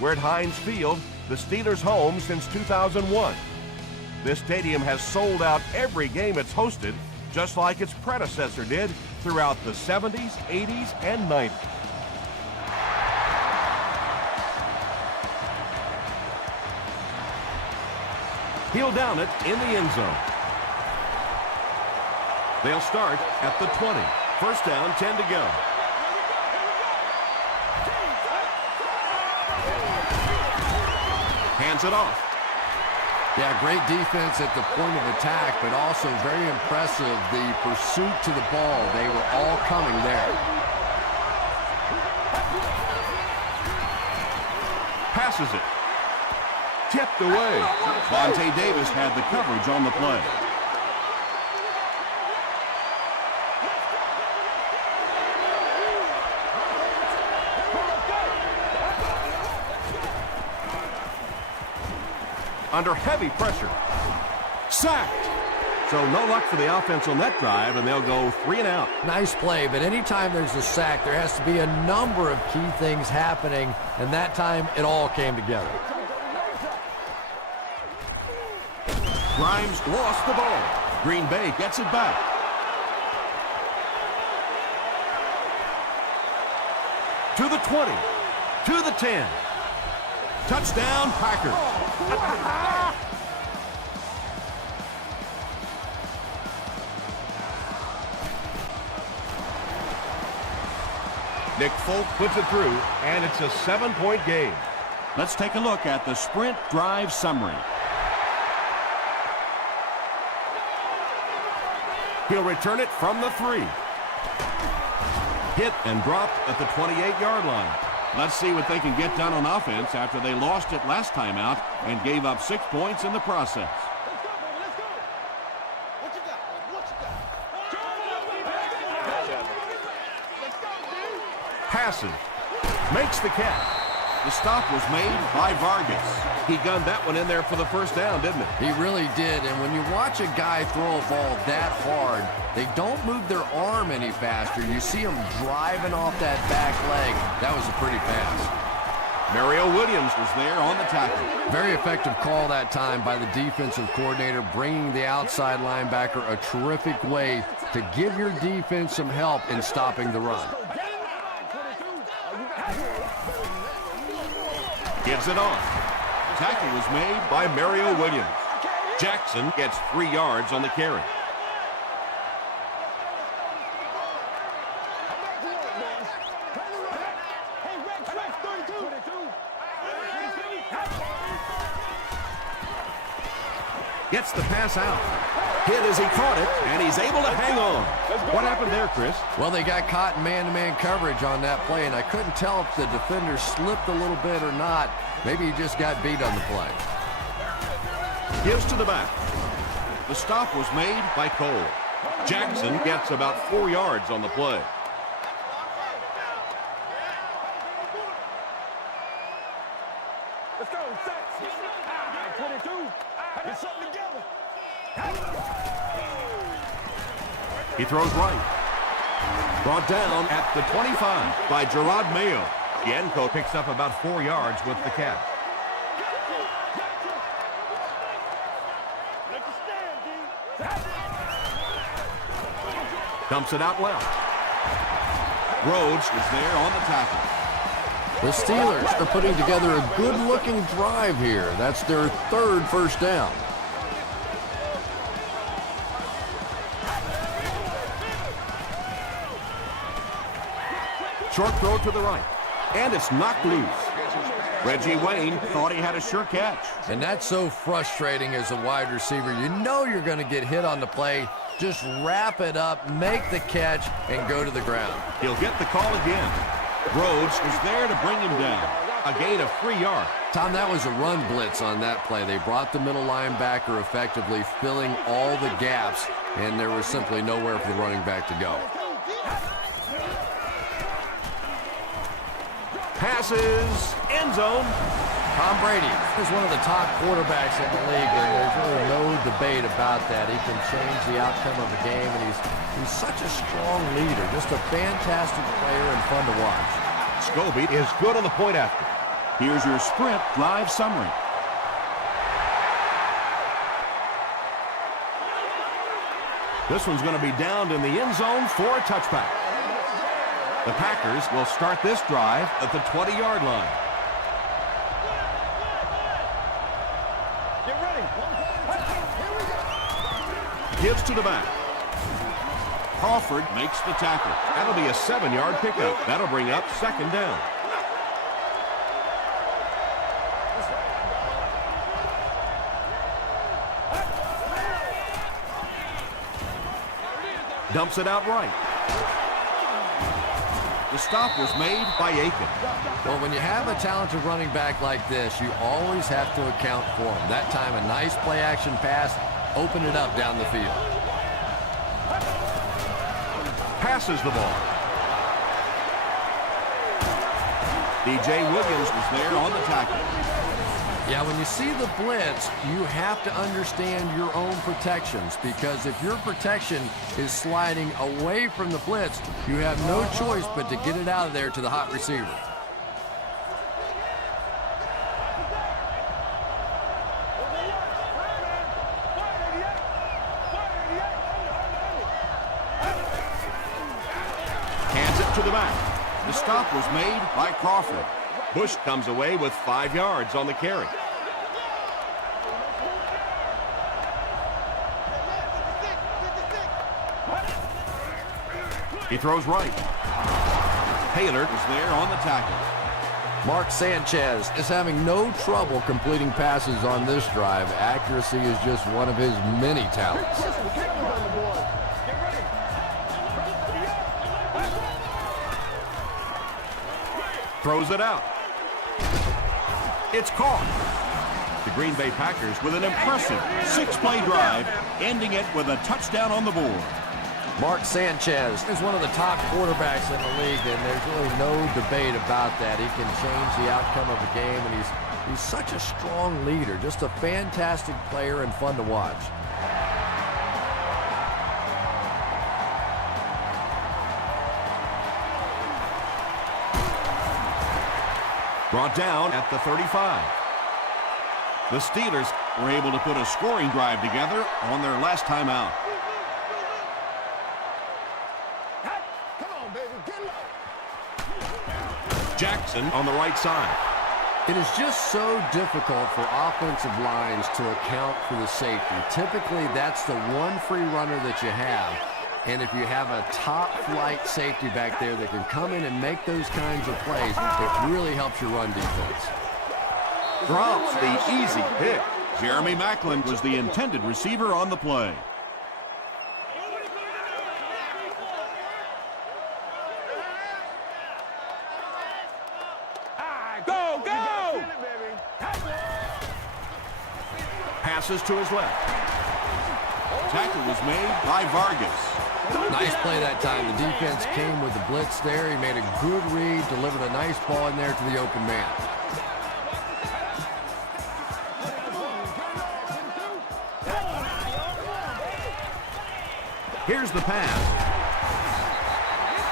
We're at Heinz Field, the Steelers' home since 2001. This stadium has sold out every game it's hosted, just like its predecessor did throughout the 70s, 80s, and 90s. He'll down it in the end zone. They'll start at the 20. First down, 10 to go. Hands it off. Yeah, great defense at the point of attack, but also very impressive, the pursuit to the ball. They were all coming there. Passes it. Tipped away. Vontae Davis had the coverage on the play. Under heavy pressure. Sacked. So no luck for the offense on that drive, and they'll go 3 and out. Nice play, but anytime there's a sack, there has to be a number of key things happening, and that time it all came together. Grimes lost the ball. Green Bay gets it back. To the 20. To the 10. Touchdown, Packers. Nick Folk puts it through, and it's a 7-point game. Let's take a look at the sprint drive summary. He'll return it from the 3. Hit and dropped at the 28-yard line. Let's see what they can get done on offense after they lost it last time out and gave up 6 points in the process. Passes. Makes the catch. The stop was made by Vargas. He gunned that one in there for the first down, didn't it? He really did, and when you watch a guy throw a ball that hard, they don't move their arm any faster. You see them driving off that back leg. That was a pretty pass. Mario Williams was there on the tackle. Very effective call that time by the defensive coordinator, bringing the outside linebacker a terrific way to give your defense some help in stopping the run. Gives it off. Tackle was made by Mario Williams. Jackson gets 3 yards on the carry. Gets the pass out. Hit as he caught it, and he's able to hang on. What happened there, Chris? Well, they got caught in man-to-man coverage on that play, and I couldn't tell if the defender slipped a little bit or not. Maybe he just got beat on the play. Gives to the back. The stop was made by Cole. Jackson gets about 4 yards on the play. Let's go, 22. Get something together. He throws right. Brought down at the 25 by Gerard Mayo. Yenko picks up about 4 yards with the catch. Dumps it out left. Rhodes is there on the tackle. The Steelers are putting together a good-looking drive here. That's their 3rd first down. Short throw to the right. And it's knocked loose. Reggie Wayne thought he had a sure catch. And that's so frustrating as a wide receiver. You know you're going to get hit on the play. Just wrap it up, make the catch, and go to the ground. He'll get the call again. Rhodes is there to bring him down. A gain of 3 yards. Tom, that was a run blitz on that play. They brought the middle linebacker effectively, filling all the gaps, and there was simply nowhere for the running back to go. Passes, end zone. Tom Brady is one of the top quarterbacks in the league, and there's really no debate about that. He can change the outcome of the game, and he's such a strong leader, just a fantastic player and fun to watch. Scobie is good on the point after. Here's your sprint drive summary. This one's going to be downed in the end zone for a touchback. The Packers will start this drive at the 20-yard line. Get ready. Gives to the back. Crawford makes the tackle. That'll be a 7-yard pickup. That'll bring up second down. Dumps it out right. The stop was made by Aiken. Well, when you have a talented running back like this, you always have to account for him. That time, a nice play-action pass opened it up down the field. Passes the ball. DJ Williams Was there on the tackle. Yeah, when you see the blitz, you have to understand your own protections, because if your protection is sliding away from the blitz, you have no choice but to get it out of there to the hot receiver. hands it to the back. The stop was made by Crawford. Bush comes away with 5 yards on the carry. He throws right. Taylor Was there on the tackle. Mark Sanchez is having no trouble completing passes on this drive. Accuracy is just one of his many talents. throws it out. It's caught. The Green Bay Packers with an impressive 6-play drive, ending it with a touchdown on the board. Mark Sanchez is one of the top quarterbacks in the league, and there's really no debate about that. He can change the outcome of a game, and he's such a strong leader, just a fantastic player and fun to watch. Brought down at the 35. The Steelers Were able to put a scoring drive together on their last time out. Jackson on the right side. It is just so difficult for offensive lines to account for the safety. Typically, that's the one free runner that you have. And if you have a top-flight safety back there that can come in and make those kinds of plays, it really helps your run defense. Drops the easy pick. Jeremy Maclin was the intended receiver on the play. Go, go! Passes to his left. Tackle was made by Vargas. Nice play that time. The defense came with the blitz there. He made a good read, delivered a nice ball in there to the open man. Here's the pass.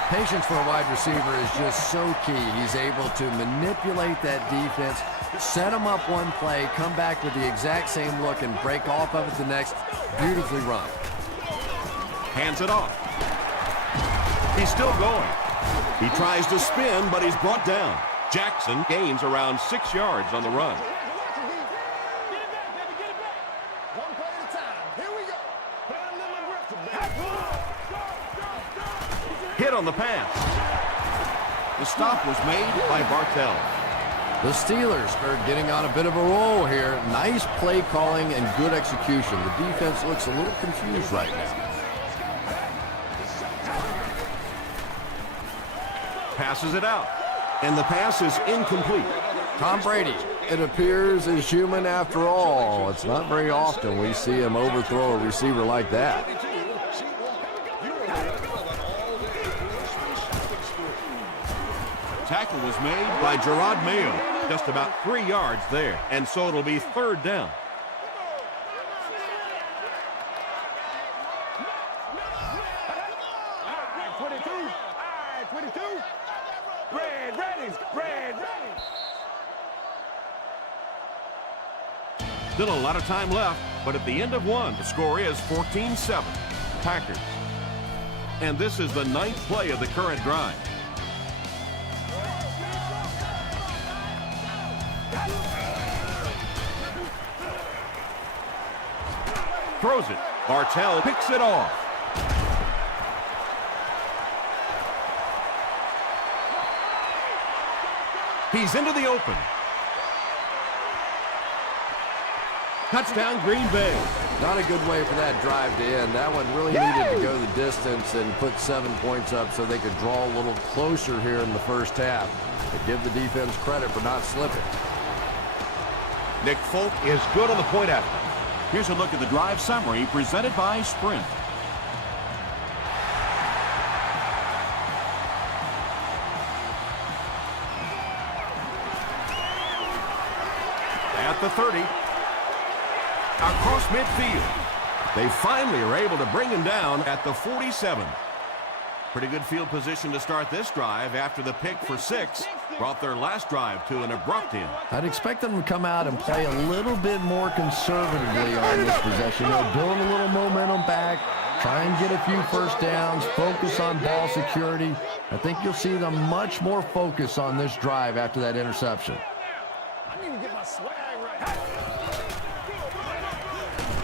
Patience for a wide receiver is just so key. He's able to manipulate that defense, set them up one play, come back with the exact same look, and break off of it the next. Beautifully run. Hands it off. He's still going. He tries to spin, but he's brought down. Jackson gains around 6 yards on the run. Hit on the pass. The stop was made By Bartell. The Steelers are getting on a bit of a roll here. Nice play calling and good execution. The defense looks a little confused right now. Passes it out. And the pass is incomplete. Tom Brady, it appears, is human after all. It's not very often we see him overthrow a receiver like that. Tackle was made By Gerard Mayo. Just about 3 yards there. And so it'll be third down. Still a lot of time left, but at the end of one, the score is 14-7, Packers. And this is the 9th play of the current drive. Throws it. Bartell picks it off. He's into the open. Touchdown, Green Bay. Not a good way for that drive to end. That one really needed to go the distance and put 7 points up so they could draw a little closer here in the first half. But give the defense credit for not slipping. Nick Folk is good on the point after. Here's a look at the drive summary presented by Sprint. At the 30. Across midfield. They finally are able to bring him down at the 47. Pretty good field position to start this drive after the pick for 6 brought their last drive to an abrupt end. I'd expect them to come out and play a little bit more conservatively on this possession. They'll build a little momentum back, try and get a few first downs, focus on ball security. I think you'll see them much more focus on this drive after that interception. I need to get my swag right.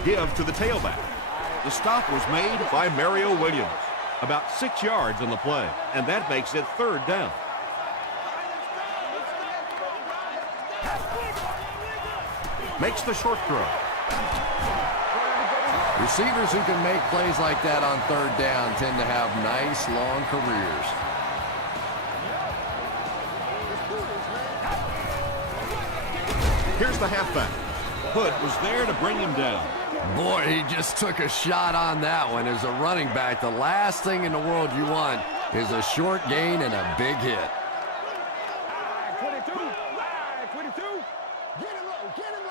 Give to the tailback. The stop was made By Mario Williams. About 6 yards on the play, and that makes it 3rd down. Makes the short throw. Receivers who can make plays like that on 3rd down tend to have nice, long careers. Here's the halfback. Hood was there to bring him down. Boy, he just took a shot on that one. As a running back, the last thing in the world you want is a short gain and a big hit. 22. 22. Get him low. Get him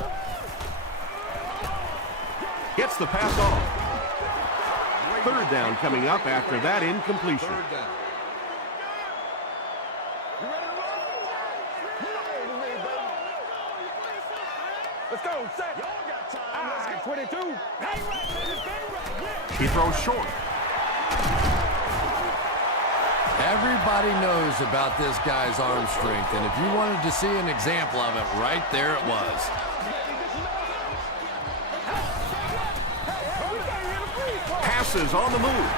low. Gets the pass off. 3rd down coming up after that incompletion. You ready to run? Let's go. Set. Y'all got time. Let's get 22. Hang right, baby. Hang right. He throws short. Everybody knows about this guy's arm strength, and if you wanted to see an example of it, right there it was. Passes on the move.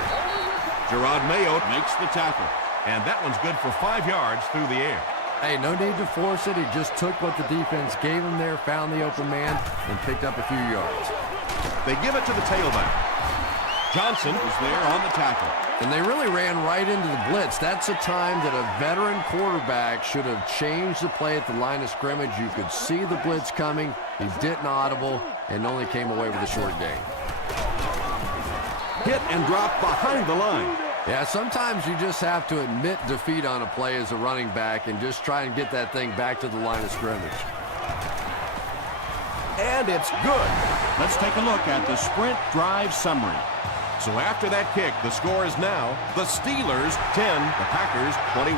Gerard Mayo Makes the tackle. and that one's good for 5 yards through the air. Hey, no need to force it. He just took what the defense gave him there, found the open man, and picked up a few yards. They give it to the tailback. Johnson Was there on the tackle. And they really ran right into the blitz. That's a time that a veteran quarterback should have changed the play at the line of scrimmage. You could see the blitz coming. He didn't audible and only came away with a short gain. hit and drop behind the line. Yeah, sometimes you just have to admit defeat on a play as a running back and just try and get that thing back to the line of scrimmage. And it's good. Let's take a look at the Sprint drive summary. So after that kick, the score is now the Steelers 10, the Packers 21.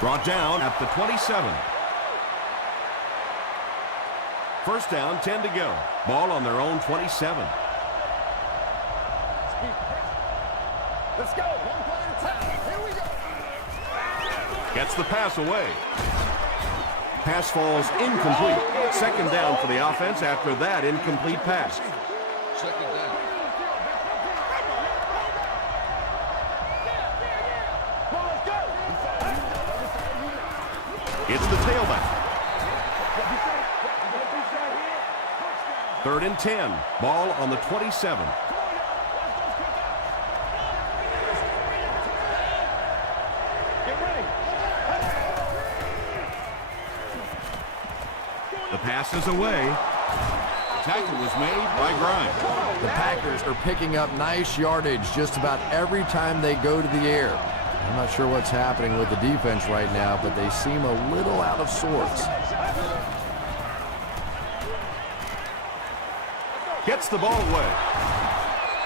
Brought down at the 27. First down, 10 to go. Ball on their own 27. Let's go. One play at a time. Here we go. Gets the pass away. Pass falls incomplete. Second down for the offense after that incomplete pass. Second down. It's the tailback. 3rd and 10. Ball on the 27. The pass is away. Tackle was made by Grimes. The Packers are picking up nice yardage just about every time they go to the air. I'm not sure what's happening with the defense right now, but they seem a little out of sorts. Gets the ball away.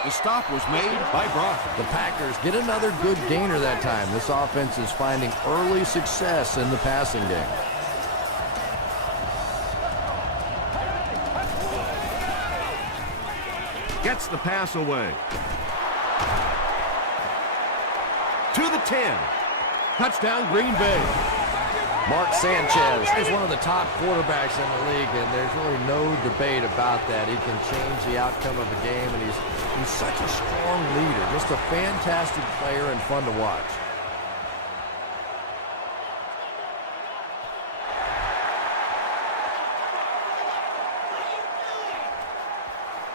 The stop was made by Brock. The Packers get another good gainer that time. This offense is finding early success in the passing game. Gets the pass away. To the 10. Touchdown, Green Bay. Mark Sanchez is one of the top quarterbacks in the league, and there's really no debate about that. He can change the outcome of a game, and he's such a strong leader. Just a fantastic player and fun to watch.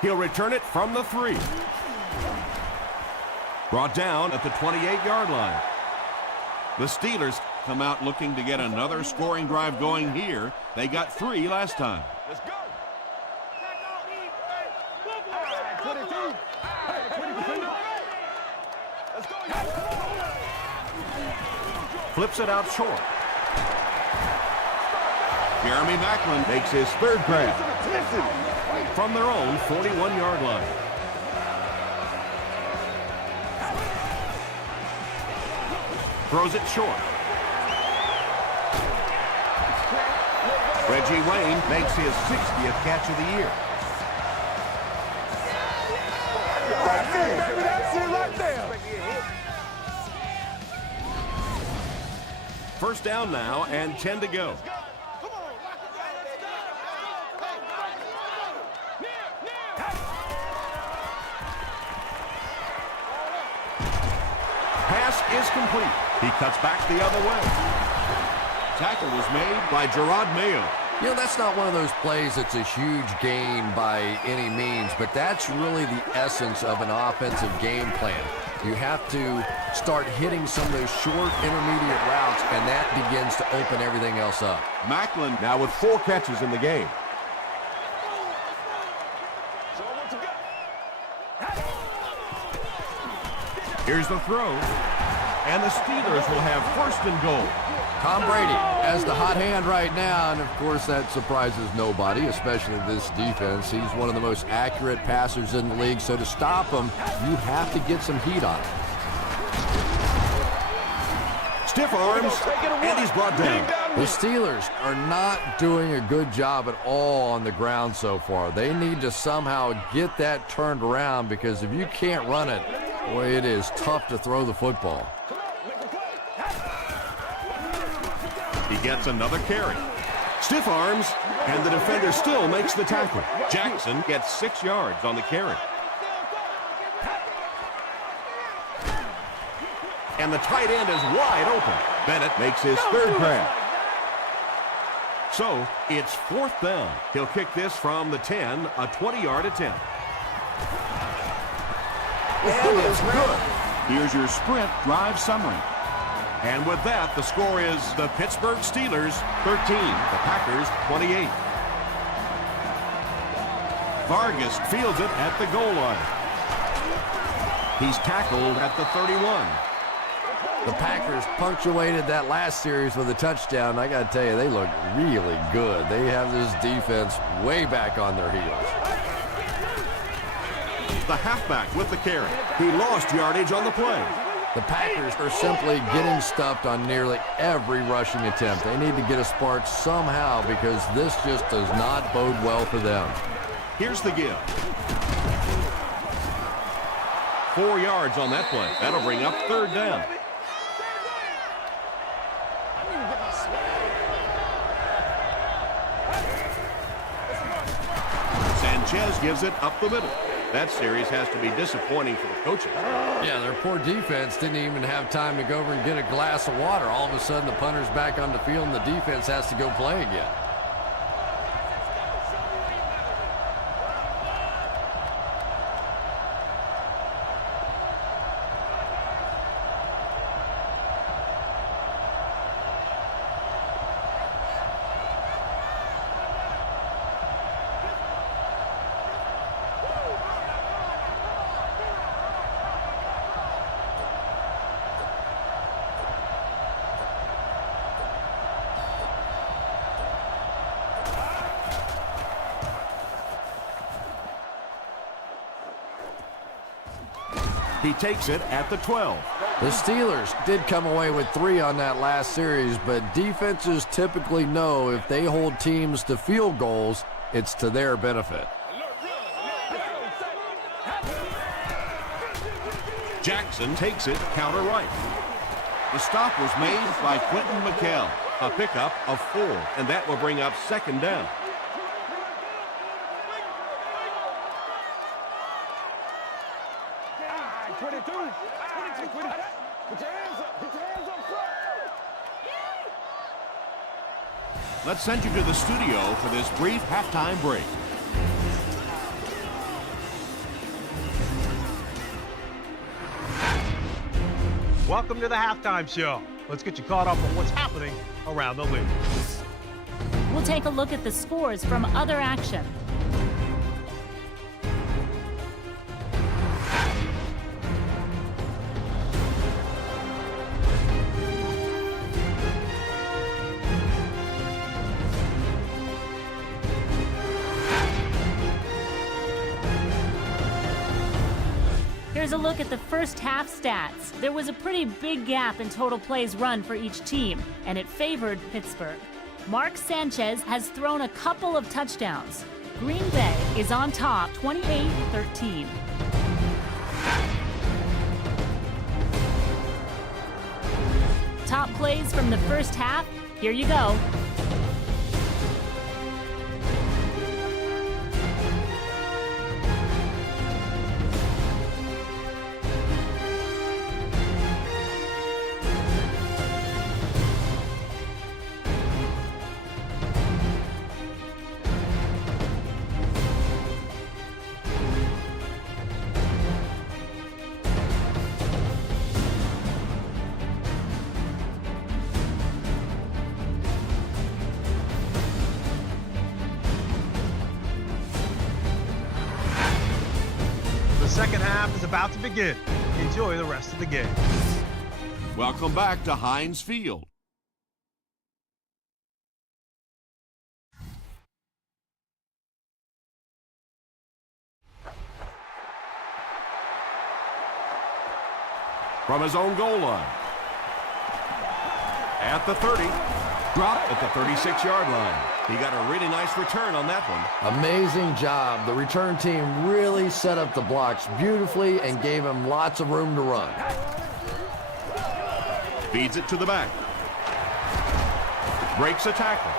He'll return it from the 3. Brought down at the 28-yard line. The Steelers come out looking to get another scoring drive going here. They got 3 last time. Let's go. 22. 22. Let's go. Flips it out short. Jeremy Maclin Makes his 3rd grab from their own 41-yard line. Throws it short. Reggie Wayne makes his 60th catch of the year. That's it right there. First down now and 10 to go. Pass is complete. He cuts back the other way. tackle was made by Gerard Mayo. You know, that's not one of those plays that's a huge gain by any means, but that's really the essence of an offensive game plan. You have to start hitting some of those short intermediate routes, and that begins to open everything else up. Maclin Now with 4 catches in the game. Here's the throw. And the Steelers will have 1st and goal. Tom Brady has the hot hand right now, and of course that surprises nobody, especially this defense. He's one of the most accurate passers in the league, so to stop him, you have to get some heat on him. Stiff arms, and he's brought down. The Steelers are not doing a good job at all on the ground so far. They need to somehow get that turned around, because if you can't run it, boy, it is tough to throw the football. He gets another carry. Stiff arms, and the defender still makes the tackle. Jackson gets 6 yards on the carry. And the tight end is wide open. Bennett makes his 3rd grab. So, it's 4th down. He'll kick this from the 10, a 20-yard attempt. And it's good. Here's your sprint drive summary. And with that, the score is the Pittsburgh Steelers 13, the Packers 28. Vargas fields it at the goal line. He's tackled at the 31. The Packers punctuated that last series with a touchdown. I got to tell you, they look really good. They have this defense way back on their heels. The halfback with the carry. He lost yardage on the play. The Packers are simply getting stuffed on nearly every rushing attempt. They need to get a spark somehow, because this just does not bode well for them. Here's the give. 4 yards on that play. That'll bring up 3rd down. Sanchez gives it up the middle. That series has to be disappointing for the coaches. Yeah, their poor defense didn't even have time to go over and get a glass of water. All of a sudden, the punter's back on the field, and the defense has to go play again. He takes it at the 12. The Steelers did come away with 3 on that last series, but defenses typically know if they hold teams to field goals, it's to their benefit. Jackson takes it counter right. The stop was made by Quentin McKell. A pickup of 4, and that will bring up 2nd down. Put your hands up. Put your hands up front. Let's send you to the studio for this brief halftime break. Welcome to the halftime show. Let's get you caught up on what's happening around the league. We'll take a look at the scores from other action. Here's a look at the first half stats. There was a pretty big gap in total plays run for each team, and it favored Pittsburgh. Mark Sanchez has thrown a couple of touchdowns. Green Bay is on top, 28-13. Top plays from the first half, here you go. The second half is about to begin. Enjoy the rest of the game. Welcome back to Heinz Field. From his own goal line. At the 30. Dropped at the 36-yard line. He got a really nice return on that one. Amazing job. The return team really set up the blocks beautifully and gave him lots of room to run. Feeds it to the back. Breaks a tackle.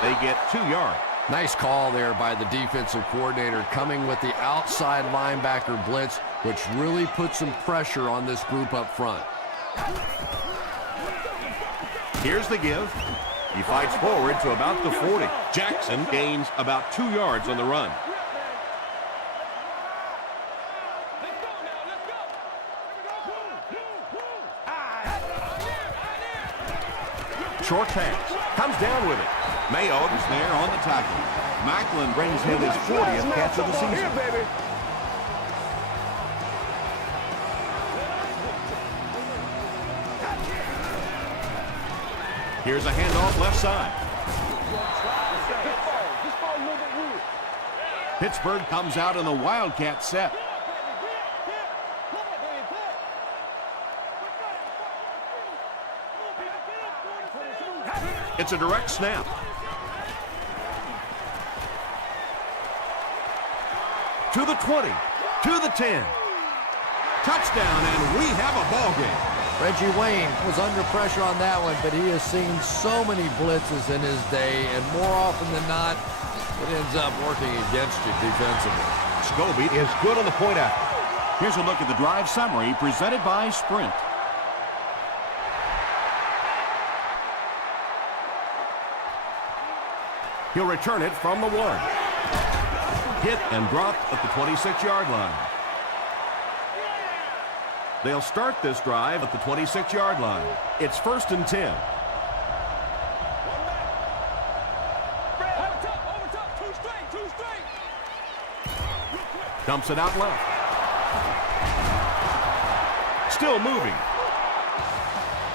They get 2 yards. Nice call there by the defensive coordinator, coming with the outside linebacker blitz, which really put some pressure on this group up front. Here's the give. He fights forward to about the 40. Jackson gains about 2 yards on the run. Short pass. Comes down with it. Mayo is there on the tackle. Macklin brings him his 40th catch of the season. Here, baby. Here's a handoff left side. Pittsburgh comes out in the Wildcat set. It's a direct snap. To the 20, to the 10. Touchdown, and we have a ball game. Reggie Wayne was under pressure on that one, but he has seen so many blitzes in his day, and more often than not, it ends up working against you defensively. Scobie is good on the point after. Here's a look at the drive summary presented by Sprint. He'll return it from the 1. Hit and dropped at the 26-yard line. They'll start this drive at the 26-yard line. It's 1st and 10. Dumps it out left. Still moving.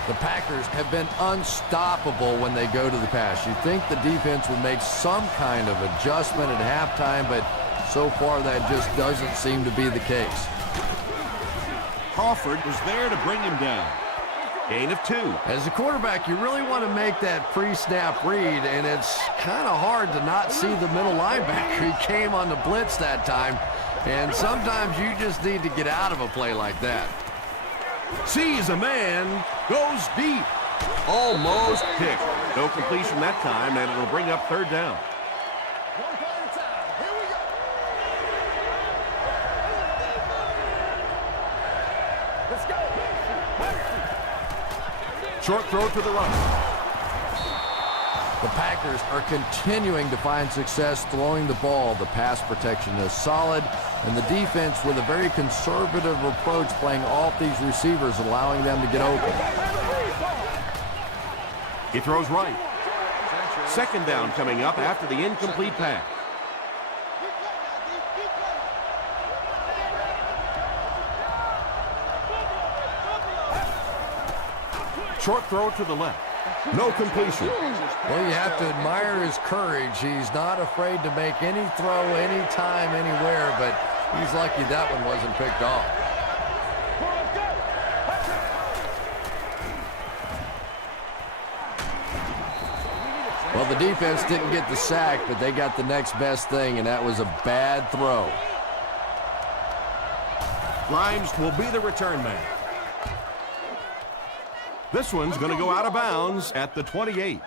The Packers have been unstoppable when they go to the pass. You'd think the defense would make some kind of adjustment at halftime, but so far that just doesn't seem to be the case. Crawford was there to bring him down. Gain of 2. As a quarterback, you really want to make that pre-snap read, and it's kind of hard to not see the middle linebacker. He came on the blitz that time, and sometimes you just need to get out of a play like that. Sees a man, goes deep. Almost picked. No completion that time, and it'll bring up 3rd down. One play at a time. Here we go. Let's go. Short throw to the right. The Packers are continuing to find success throwing the ball. The pass protection is solid, and the defense with a very conservative approach playing off these receivers, allowing them to get open. He throws right. 2nd down coming up after the incomplete pass. Short throw to the left. No completion. Well, you have to admire his courage. He's not afraid to make any throw, anytime, anywhere, but he's lucky that one wasn't picked off. Well, the defense didn't get the sack, but they got the next best thing, and that was a bad throw. Grimes will be the return man. This one's going to go out of bounds at the 28.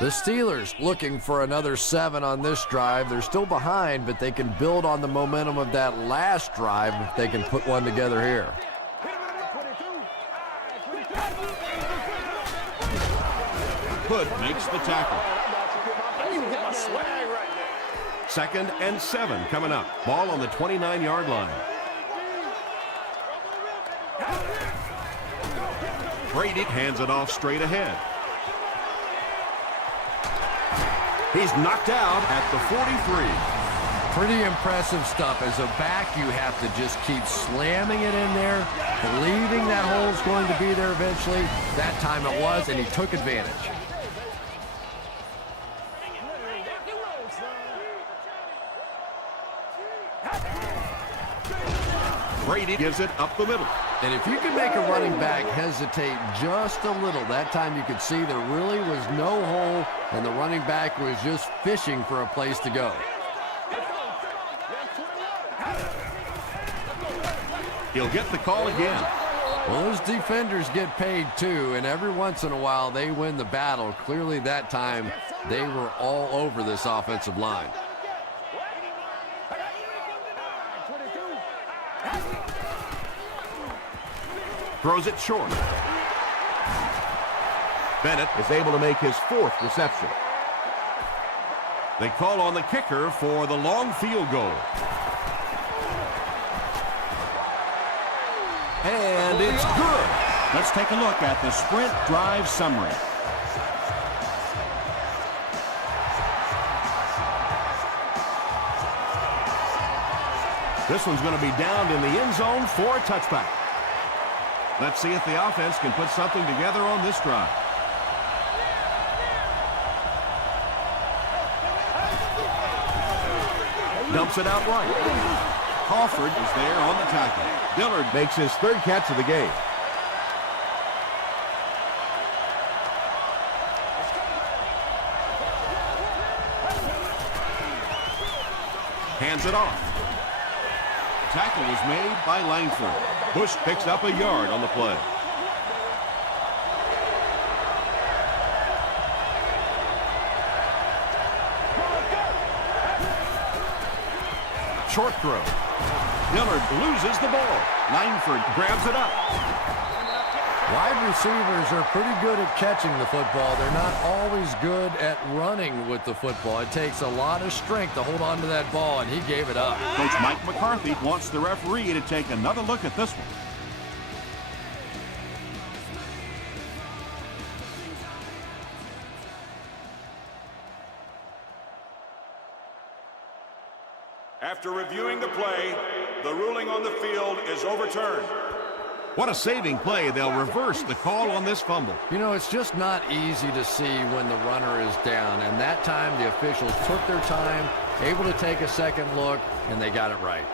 The Steelers looking for another 7 on this drive. They're still behind, but they can build on the momentum of that last drive if they can put one together here. Hood makes the tackle. 2nd and 7 coming up. Ball on the 29-yard line. Brady hands it off straight ahead. He's knocked out at the 43. Pretty impressive stuff. As a back, you have to just keep slamming it in there, believing that hole's going to be there eventually. That time it was, and he took advantage. Brady gives it up the middle. And if you can make a running back hesitate just a little, that time you could see there really was no hole, and the running back was just fishing for a place to go. He'll get the call again. Well, those defenders get paid too, and every once in a while they win the battle. Clearly that time they were all over this offensive line. Throws it short. Bennett is able to make his 4th reception. They call on the kicker for the long field goal. And it's good. Let's take a look at the sprint drive summary. This one's going to be downed in the end zone for a touchback. Let's see if the offense can put something together on this drive. Dumps it out right. Crawford is there on the tackle. Dillard makes his 3rd catch of the game. Hands it off. Tackle was made by Langford. Bush picks up a yard on the play. Short throw. Dillard loses the ball. Langford grabs it up. Wide receivers are pretty good at catching the football. They're not always good at running with the football. It takes a lot of strength to hold on to that ball, and he gave it up. Coach Mike McCarthy wants the referee to take another look at this one. After reviewing the play, the ruling on the field is overturned. What a saving play. They'll reverse the call on this fumble. You know, it's just not easy to see when the runner is down, and that time the officials took their time, able to take a second look, and they got it right.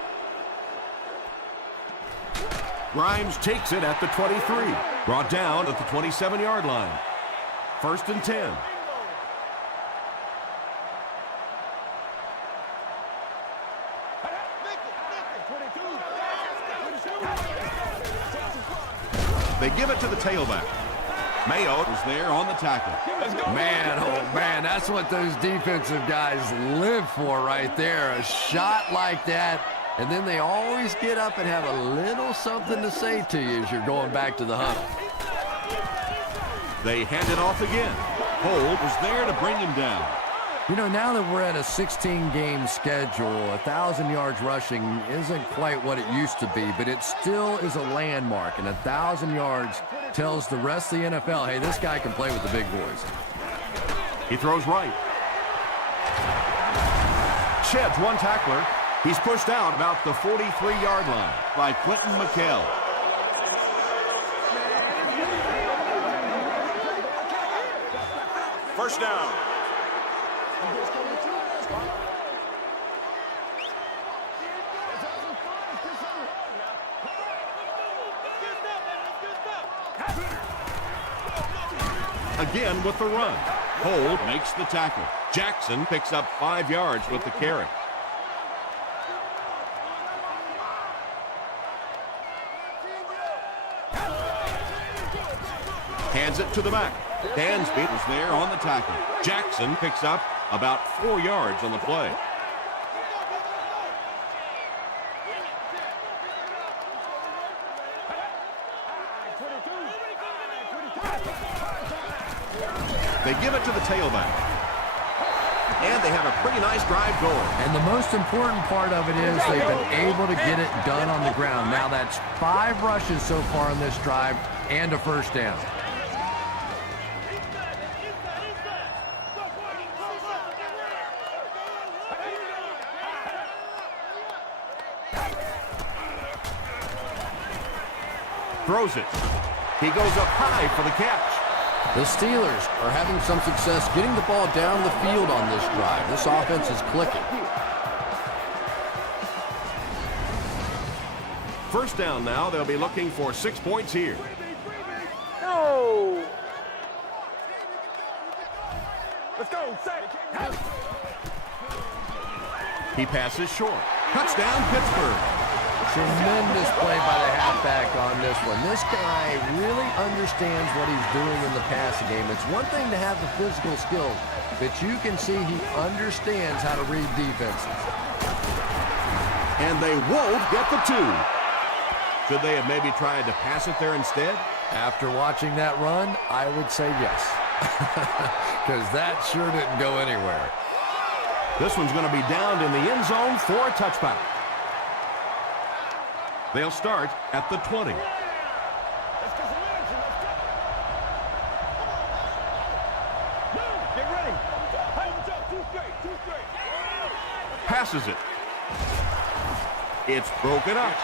Grimes takes it at the 23. Brought down at the 27-yard line. 1st and 10. They give it to the tailback. Mayo Was there on the tackle. Man, oh man, that's what those defensive guys live for right there. A shot like that, and then they always get up and have a little something to say to you as you're going back to the huddle. They hand it off again. Holt was there to bring him down. You know, now that we're at a 16-game schedule, 1,000 yards rushing isn't quite what it used to be, but it still is a landmark, and 1,000 yards tells the rest of the NFL, hey, this guy can play with the big boys. He throws right. Sheds one tackler. He's pushed out about the 43-yard line By Quentin McKell. First down. again with the run. Holt makes the tackle. Jackson picks up 5 yards with the carry. Hands it to the back. Dansby Was there on the tackle. Jackson picks up about 4 yards on the play. They give it to the tailback. And they have a pretty nice drive going. And the most important part of it is they've been able to get it done on the ground. Now that's 5 rushes so far on this drive and a first down. Throws it. He goes up high for the catch. The Steelers are having some success getting the ball down the field on this drive. This offense is clicking. First down now. They'll be looking for 6 points here. No! Let's go, set. He passes short. Touchdown, Pittsburgh. Tremendous play by the halfback on this one. This guy really understands what he's doing in the passing game. It's one thing to have the physical skills, but you can see he understands how to read defenses. And they won't get the 2. Should they have maybe tried to pass it there instead? After watching that run, I would say yes. Because that sure didn't go anywhere. This one's going to be downed in the end zone for a touchback. They'll start at the 20. Let's get some action. Let's go. Get ready. Hands up. Too straight. Passes it. It's broken up.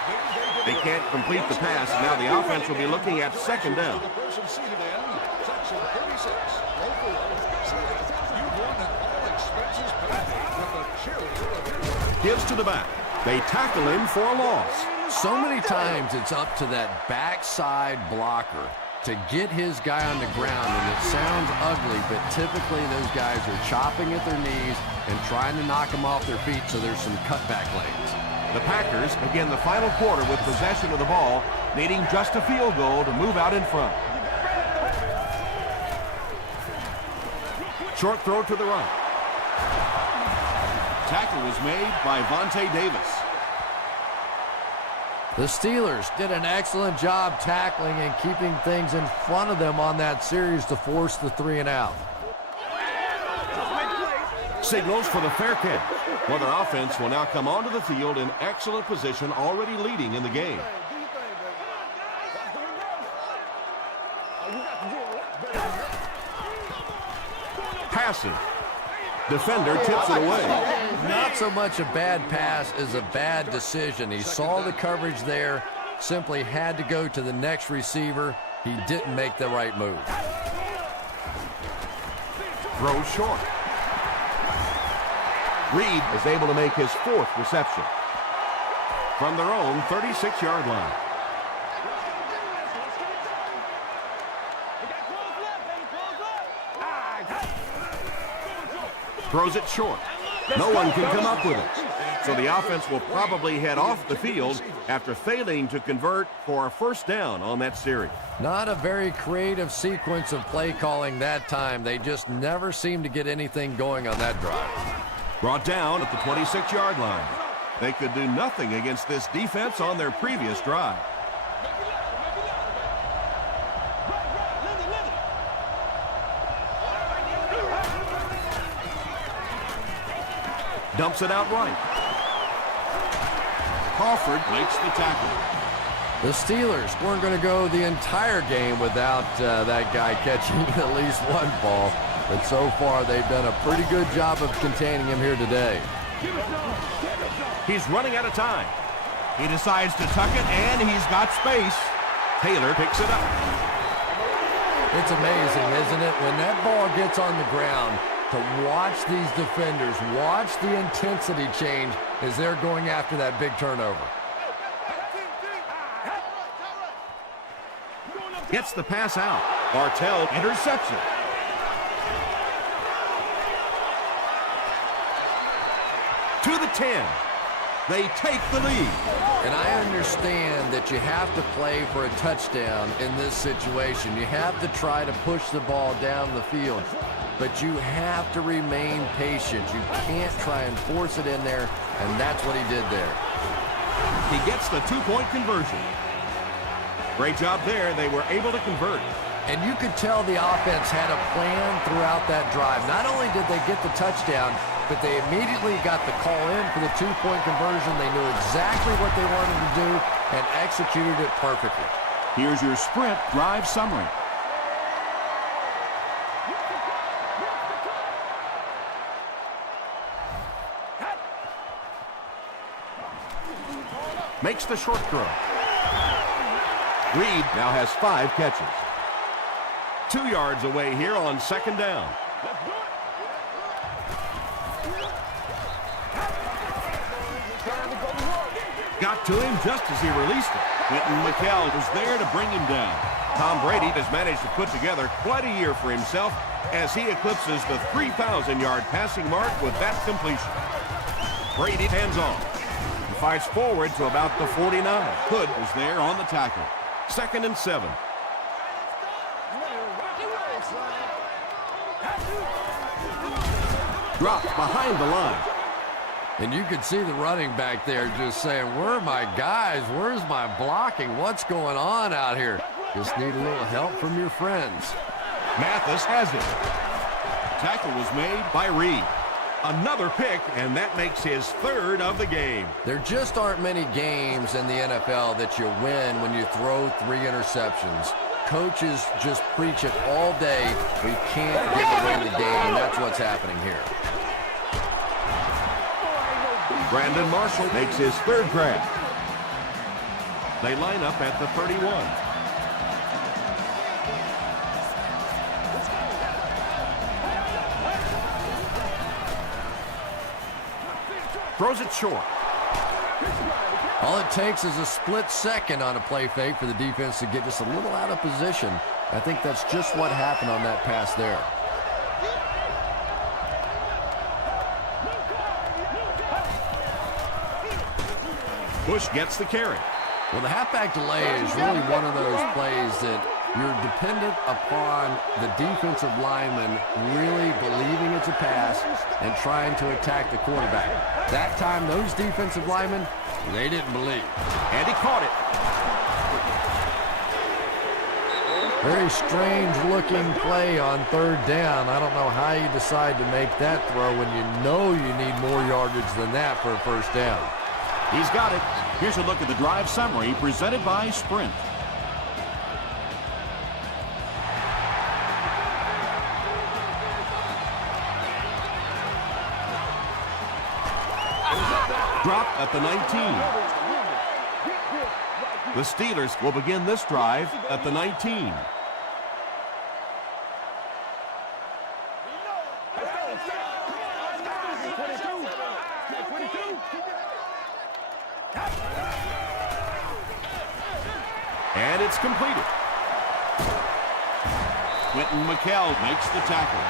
They can't complete the pass. Now the offense will be looking at second down. The person seated in section 36, row 4. You've won an all-expenses package with a cheerleader of your life. Gives to the back. They tackle him for a loss. So many times it's up to that backside blocker to get his guy on the ground, and it sounds ugly, but typically those guys are chopping at their knees and trying to knock them off their feet, so there's some cutback lanes. The Packers, again the final quarter with possession of the ball, needing just a field goal to move out in front. Short throw to the right. Tackle was made by Vontae Davis. The Steelers did an excellent job tackling and keeping things in front of them on that series to force the 3 and out. Signals for the fair catch. Well, their offense will now come onto the field in excellent position, already leading in the game. Passing. Defender tips it away. Not so much a bad pass as a bad decision. He saw the coverage there, simply had to go to the next receiver. He didn't make the right move. Throws short. Reed is able to make his 4th reception from their own 36-yard line. Throws it short. No one can come up with it. So the offense will probably head off the field after failing to convert for a first down on that series. Not a very creative sequence of play calling that time. They just never seem to get anything going on that drive. Brought down at the 26-yard line. They could do nothing against this defense on their previous drive. Dumps it out right. Crawford makes the tackle. The Steelers weren't going to go the entire game without that guy catching at least one ball. But so far, they've done a pretty good job of containing him here today. He's running out of time. He decides to tuck it, and he's got space. Taylor picks it up. It's amazing, isn't it? When that ball gets on the ground, to watch these defenders, watch the intensity change as they're going after that big turnover. Gets the pass out. Bartell intercepts it. To the 10. They take the lead. And I understand that you have to play for a touchdown in this situation. You have to try to push the ball down the field. But you have to remain patient. You can't try and force it in there, and that's what he did there. He gets the two-point conversion. Great job there. They were able to convert. And you could tell the offense had a plan throughout that drive. Not only did they get the touchdown, but they immediately got the call in for the two-point conversion. They knew exactly what they wanted to do and executed it perfectly. Here's your Sprint drive summary. Makes the short throw. Reed now has 5 catches. 2 yards away here on second down. Got to him just as he released it. Quentin McKell was there to bring him down. Tom Brady has managed to put together quite a year for himself as he eclipses the 3,000-yard passing mark with that completion. Brady hands off. He fights forward to about the 49. Hood was there on the tackle. 2nd and 7. Dropped behind the line. And you could see the running back there just saying, where are my guys? Where's my blocking? What's going on out here? Just need a little help from your friends. Mathis has it. Tackle was made by Reed. Another pick, and that makes his 3rd of the game. There just aren't many games in the NFL that you win when you throw 3 interceptions. Coaches just preach it all day. We can't give away the game, and that's what's happening here. Brandon Marshall makes his 3rd grab. They line up at the 31. Throws it short. All it takes is a split second on a play fake for the defense to get just a little out of position. I think that's just what happened on that pass there. Bush gets the carry. Well, the halfback delay is really one of those plays that you're dependent upon the defensive lineman really believing it's a pass and trying to attack the quarterback. That time, those defensive linemen, they didn't believe. And he caught it. Very strange looking play on 3rd down. I don't know how you decide to make that throw when you know you need more yardage than that for a first down. He's got it. Here's a look at the drive summary presented by Sprint. Dropped at the 19. The Steelers will begin this drive at the 19. And it's completed. Quentin McKell makes the tackle.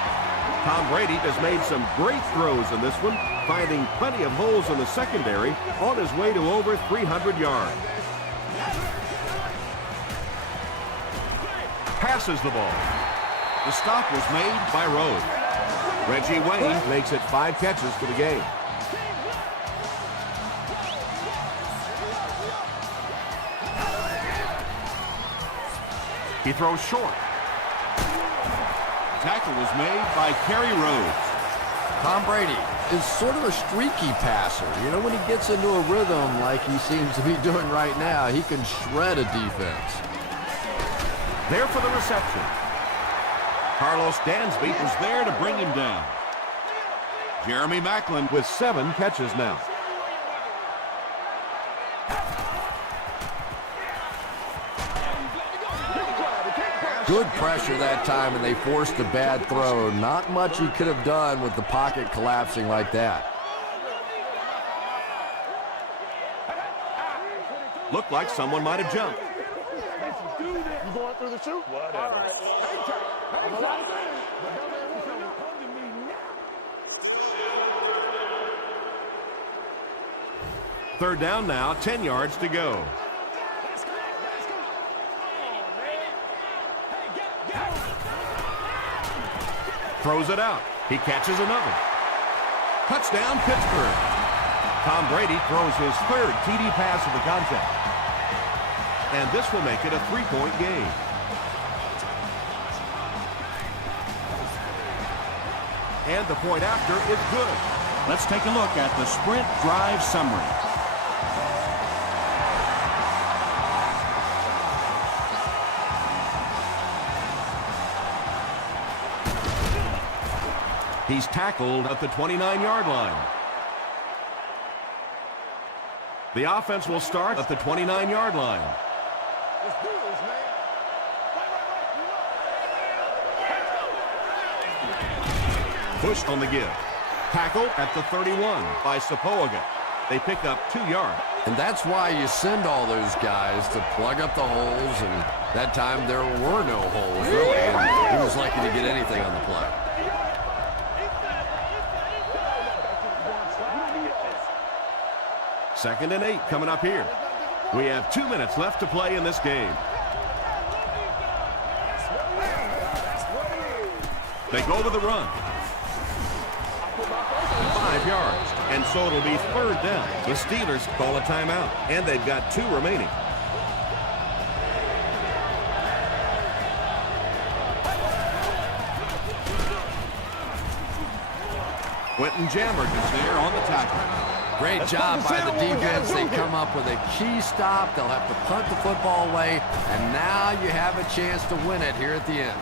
Tom Brady has made some great throws in this one, finding plenty of holes in the secondary on his way to over 300 yards. Passes the ball. The stop was made by Rhodes. Reggie Wayne makes it 5 catches for the game. He throws short. Tackle was made by Kerry Rhodes. Tom Brady is sort of a streaky passer. You know, when he gets into a rhythm like he seems to be doing right now, he can shred a defense. There for the reception. Carlos Dansby was there to bring him down. Jeremy Maclin with 7 catches now. Good pressure that time, and they forced a bad throw. Not much he could have done with the pocket collapsing like that. Looked like someone might have jumped. You going through the chute? Whatever. All right. Hang tight. Hang tight. Third down now, 10 yards to go. Throws it out. He catches another. Touchdown, Pittsburgh. Tom Brady throws his 3rd TD pass of the contest. And this will make it a 3-point game. And the point after is good. Let's take a look at the sprint drive summary. He's tackled at the 29-yard line. The offense will start at the 29-yard line. Let's do this, man. Pushed on the give. Tackle at the 31 by Sapoaga. They pick up 2 yards. And that's why you send all those guys to plug up the holes, and that time there were no holes, really, and he was lucky to get anything on the play. Second and 8 coming up here. We have 2 minutes left to play in this game. They go with the run. 5 yards. And so it'll be 3rd down. The Steelers call a timeout. And they've got 2 remaining. Quentin Jammer is there on the tackle. Great job by the defense. They come up with a key stop. They'll have to punt the football away, and now you have a chance to win it here at the end.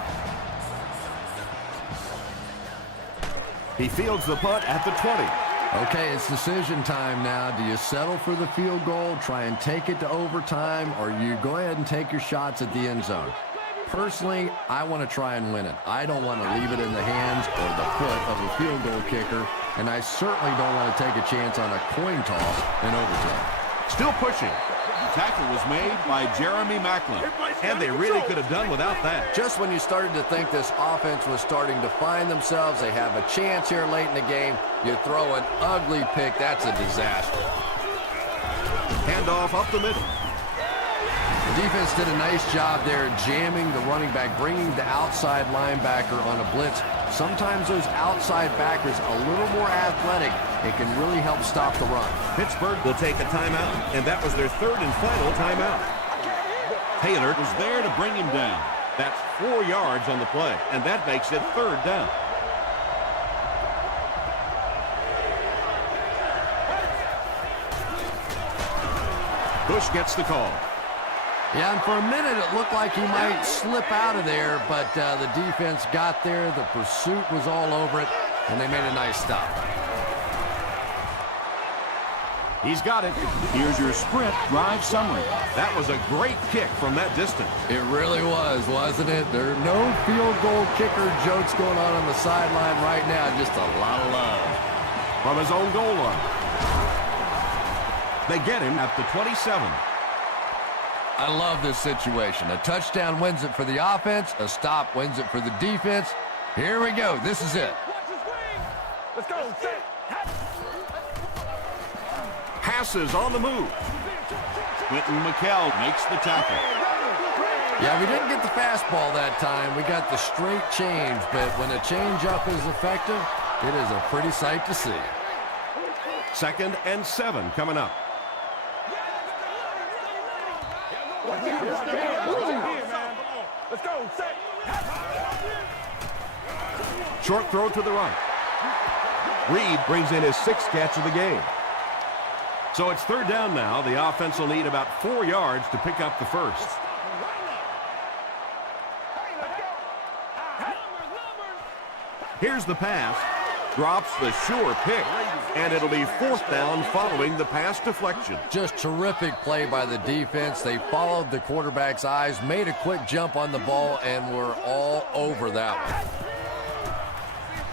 He fields the punt at the 20. Okay, it's decision time now. Do you settle for the field goal, try and take it to overtime, or you go ahead and take your shots at the end zone? Personally, I want to try and win it. I don't want to leave it in the hands or the foot of a field goal kicker, and I certainly don't want to take a chance on a coin toss in overtime. Still pushing. The tackle was made by Jeremy Maclin, and they really could have done without that. Just when you started to think this offense was starting to find themselves, they have a chance here late in the game, you throw an ugly pick. That's a disaster. Handoff up the middle. The defense did a nice job there jamming the running back, bringing the outside linebacker on a blitz. Sometimes those outside backers a little more athletic. It can really help stop the run. Pittsburgh will take a timeout, and that was their 3rd and final timeout. Taylor was there to bring him down. That's 4 yards on the play, and that makes it 3rd down. Bush gets the call. Yeah, and for a minute it looked like he might slip out of there, but the defense got there. The pursuit was all over it, and they made a nice stop. He's got it. Here's your sprint drive summary. That was a great kick from that distance. It really was, wasn't it? There are no field goal kicker jokes going on the sideline right now. Just a lot of love. From his own goal line. They get him at the 27. I love this situation. A touchdown wins it for the offense. A stop wins it for the defense. Here we go. This is it. Let's go. Set. Passes on the move. Quentin McKell makes the tackle. Yeah, we didn't get the fastball that time. We got the straight change, but when a change-up is effective, it is a pretty sight to see. 2nd and 7 coming up. Let's go. Set. Short throw to the right. Reed brings in his 6th catch of the game. So it's 3rd down now. The offense will need about 4 yards to pick up the first. Here's the pass. Drops the sure pick. And it'll be 4th down following the pass deflection. Just terrific play by the defense. They followed the quarterback's eyes, made a quick jump on the ball, and were all over that one.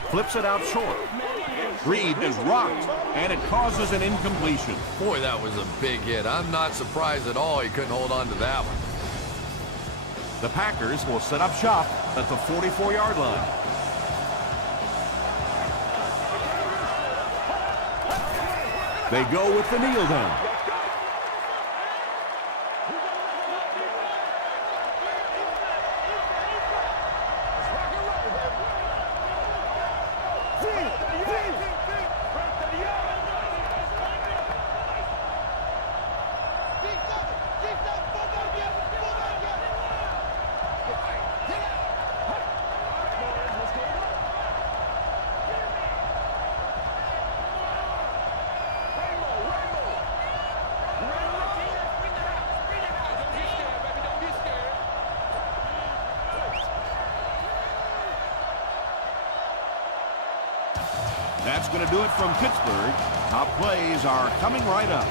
Flips it out short. Reed is rocked, and it causes an incompletion. Boy, that was a big hit. I'm not surprised at all he couldn't hold on to that one. The Packers will set up shop at the 44-yard line. They go with the kneel down. That's going to do it from Pittsburgh. Top plays are coming right up.